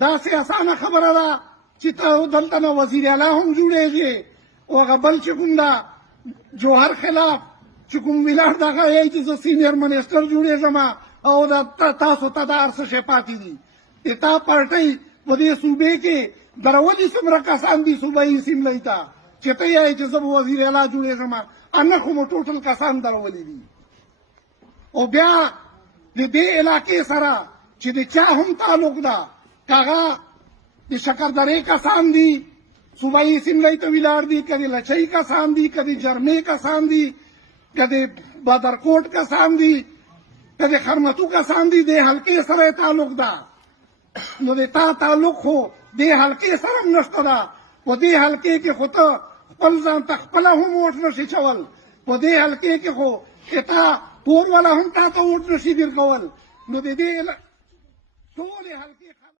داسې اسانه خبره ده چې ته دلته نه وزیر اعلی هم جوړېږې او هغه بل چې کوم ده جوهر خلاف چې کوم ویلاړ دغه یې چې زه سینیر منسټر جوړېږم او تاسو ته دا هر څه شی پاتې دي د تا پارټۍ په دې صوبې کې درولي څومره کسان دي صوبایي اسمبلۍ ته چې ته یې چې زه به وزیر اعلی جوړېږم نه خو مو ټوټل کسان درولي دي او بیا د دې علاقې سره چې د چا هم تعلق ده که هغه د شکردرې کسان دي صوبایي اسمبلۍ ته ولاړ دي که د لچۍ کسان دي که د جرمې کسان دي که د بدرکوټ کسان دي که د خرمتو کسان دي د حلقې سره تعلق ده نو د تا تعلق خو دې حلقې سره هم نشته ده په دې حلقې کې خو ته خپل ځان ته خپله هم ووټ نشي چول په دې حلقې کې خو چې تا پور والا هم تا ته ووټ نشي درکول نو د دې ټولې حلقې